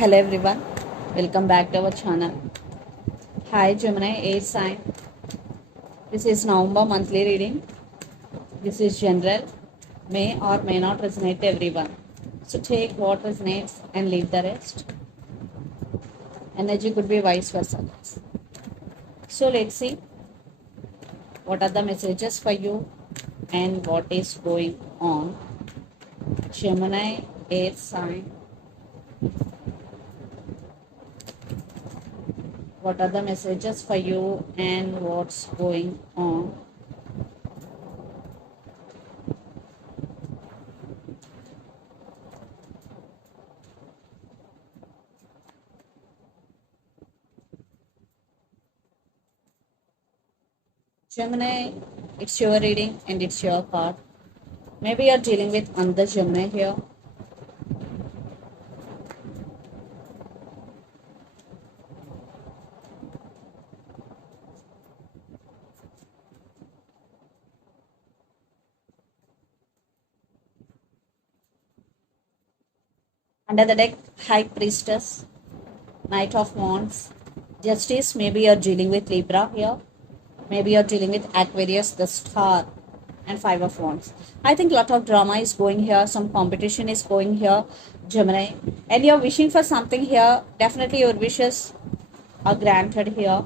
Hello everyone, welcome back to our channel. Hi Gemini, air sign. This is November monthly reading. This is general, may or may not resonate to everyone. So take what resonates and leave the rest. Energy could be vice versa. So let's see what are the messages for you and what is going on. Gemini, air sign. What are the messages for you and what's going on? Gemini, it's your reading and it's your part. Maybe you're dealing with another Gemini here. Under the deck, High Priestess, Knight of Wands, Justice. Maybe you're dealing with Libra here. Maybe you're dealing with Aquarius, the Star, and Five of Wands. I think a lot of drama is going here. Some competition is going here, Gemini. And you're wishing for something here. Definitely your wishes are granted here.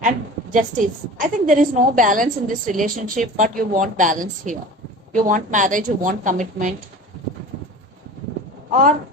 And Justice. I think there is no balance in this relationship, but you want balance here. You want marriage, you want commitment. Or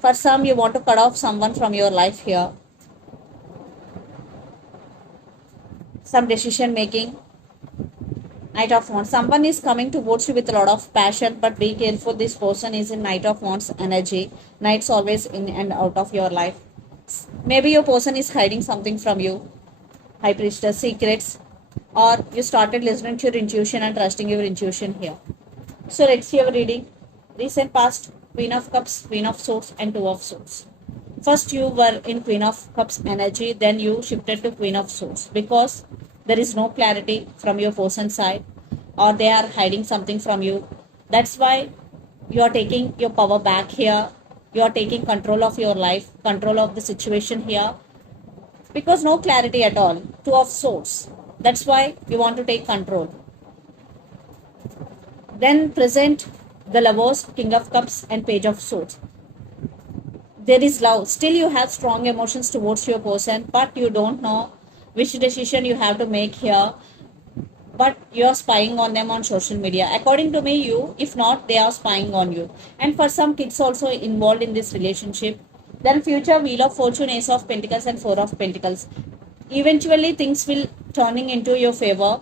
for some, you want to cut off someone from your life here. Some decision making. Knight of Wands. Someone is coming towards you with a lot of passion, but be careful. This person is in Knight of Wands energy. Knights always in and out of your life. Maybe your person is hiding something from you. High Priestess, secrets. Or you started listening to your intuition and trusting your intuition here. So let's see our reading. Recent past, Queen of Cups, Queen of Swords, and Two of Swords. First you were in Queen of Cups energy, then you shifted to Queen of Swords because there is no clarity from your person's side or they are hiding something from you. That's why you are taking your power back here. You are taking control of your life, control of the situation here because no clarity at all. Two of Swords. That's why you want to take control. Then present the Lovers, King of Cups, and Page of Swords. There is love. Still, you have strong emotions towards your person, but you don't know which decision you have to make here. But you are spying on them on social media. According to me, you, if not, they are spying on you. And for some kids also involved in this relationship. Then future Wheel of Fortune, Ace of Pentacles, and Four of Pentacles. Eventually, things will turning into your favor.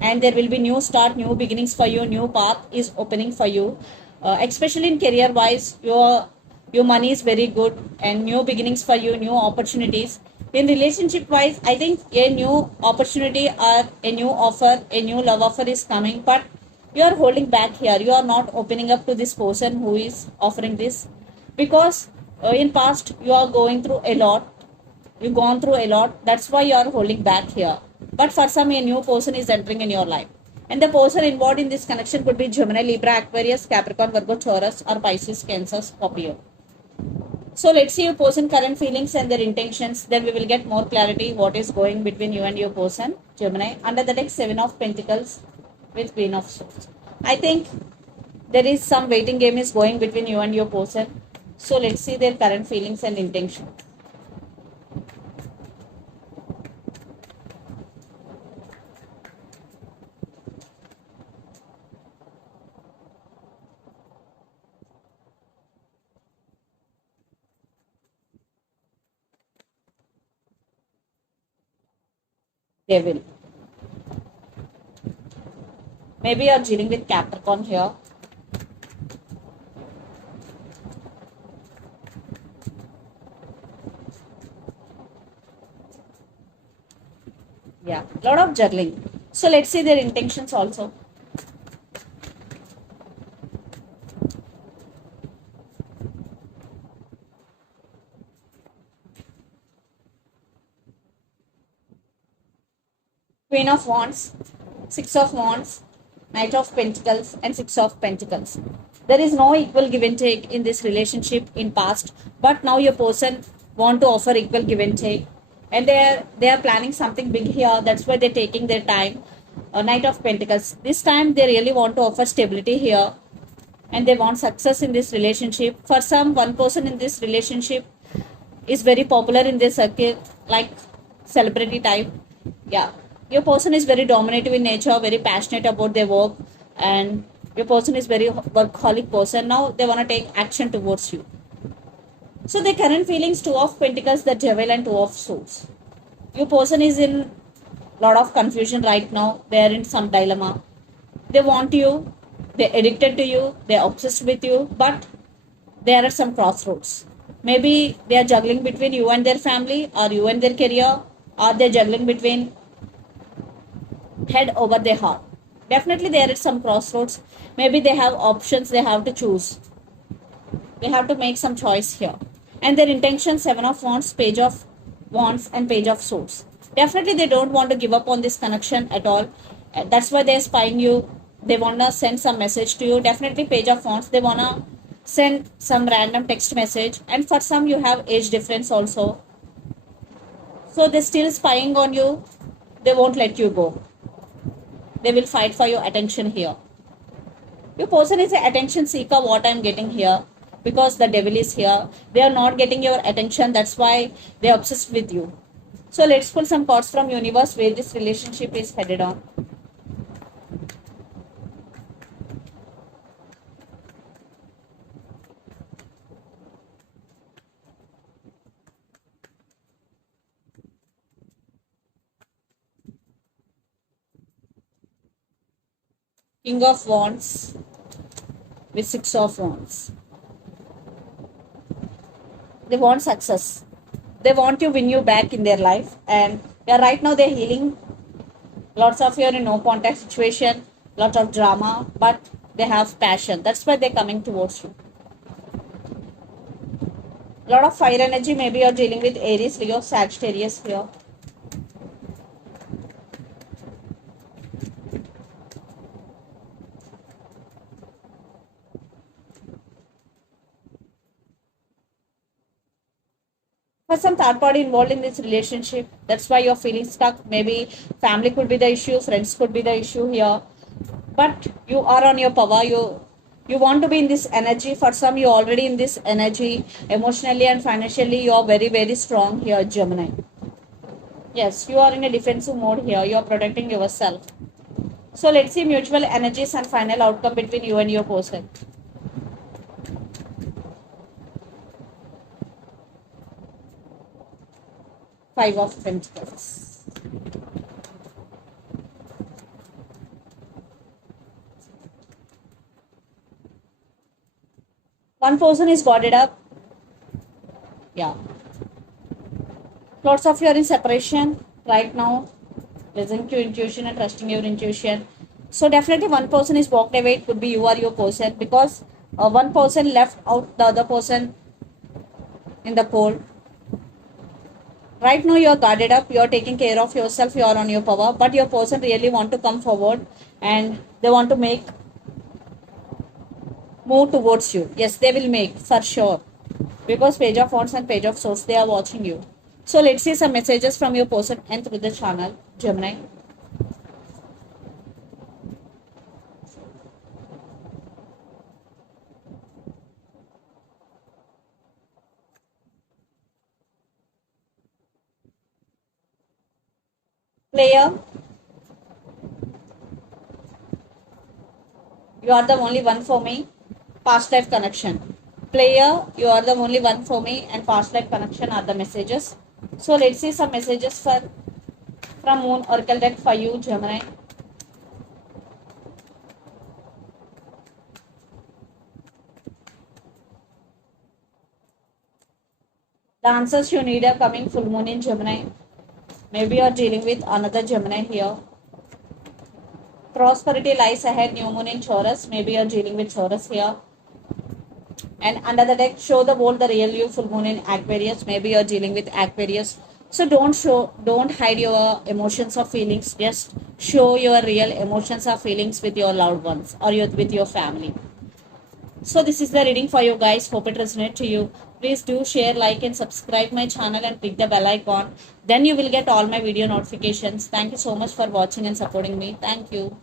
And there will be new start, new beginnings for you, new path is opening for you. Especially in career wise, your money is very good and new beginnings for you, new opportunities. In relationship wise, I think a new opportunity or a new offer, a new love offer is coming, but you are holding back here. You are not opening up to this person who is offering this because in past you are going through a lot. You've gone through a lot. That's why you are holding back here. But for some, a new person is entering in your life. And the person involved in this connection could be Gemini, Libra, Aquarius, Capricorn, Virgo, Taurus, or Pisces, Cancer, Scorpio. So let's see your person current feelings and their intentions. Then we will get more clarity what is going between you and your person, Gemini. Under the deck, Seven of Pentacles with Queen of Swords. I think there is some waiting game is going between you and your person. So let's see their current feelings and intentions. They will. Maybe you're dealing with Capricorn here. Yeah, lot of juggling. So let's see their intentions also. Queen of Wands, Six of Wands, Knight of Pentacles, and Six of Pentacles. There is no equal give and take in this relationship in past, but now your person want to offer equal give and take, and they are planning something big here. That's why they're taking their time. Knight of Pentacles. This time they really want to offer stability here, and they want success in this relationship. For some, one person in this relationship is very popular in their circle, like celebrity type. Yeah, your person is very dominative in nature, very passionate about their work, and your person is very workaholic person. Now they want to take action towards you. So the current feelings: Two of Pentacles, the Devil, and Two of Swords. Your person is in lot of confusion right now. They are in some dilemma. They want you, they're addicted to you, they're obsessed with you, but there are some crossroads. Maybe they are juggling between you and their family, or you and their career, or they're juggling between head over their heart. Definitely there is some crossroads. Maybe they have options, they have to choose. They have to make some choice here. And their intention: Seven of Wands, Page of Wands, and Page of Swords. Definitely they don't want to give up on this connection at all. That's why they're spying you. They want to send some message to you. Definitely Page of Wands, they want to send some random text message. And for some, you have age difference also. So they're still spying on you. They won't let you go. They will fight for your attention here. Your person is an attention seeker, what I'm getting here, because the Devil is here. They are not getting your attention. That's why they're obsessed with you. So let's pull some cards from universe where this relationship is headed on. King of Wands with Six of Wands. They want success. They want to win you back in their life. And yeah, right now they're healing. Lots of you are in no contact situation, lot of drama, but they have passion. That's why they're coming towards you. Lot of fire energy. Maybe you're dealing with Aries, Leo, Sagittarius here. For some third party involved in this relationship, that's why you're feeling stuck. Maybe family could be the issue, friends could be the issue here, but you are on your power. You want to be in this energy. For some, you're already in this energy. Emotionally and financially, you are very, very strong here, Gemini. Yes, you are in a defensive mode here. You are protecting yourself. So let's see mutual energies and final outcome between you and your person. Five of Pentacles. One person is guarded up. Yeah. Lots of you are in separation right now. Listening to your intuition and trusting your intuition. So definitely one person is walked away. It could be you or your person, because one person left out the other person in the cold. Right now you are guarded up, you are taking care of yourself, you are on your power, but your person really want to come forward and they want to make move towards you. Yes, they will make for sure, because Page of Wands and Page of Swords, they are watching you. So let's see some messages from your person and through the channel, Gemini. Player, you are the only one for me. Past life connection. Player, you are the only one for me, and past life connection are the messages. So let's see some messages from Moon Oracle deck for you, Gemini. The answers you need are coming full moon in Gemini. Maybe you are dealing with another Gemini here. Prosperity lies ahead, new moon in Taurus. Maybe you are dealing with Taurus here. And under the deck, show the world the real you, full moon in Aquarius. Maybe you are dealing with Aquarius. So don't hide your emotions or feelings. Just show your real emotions or feelings with your loved ones or with your family. So this is the reading for you guys. Hope it resonates to you. Please do share, like and subscribe my channel and click the bell icon. Then you will get all my video notifications. Thank you so much for watching and supporting me. Thank you.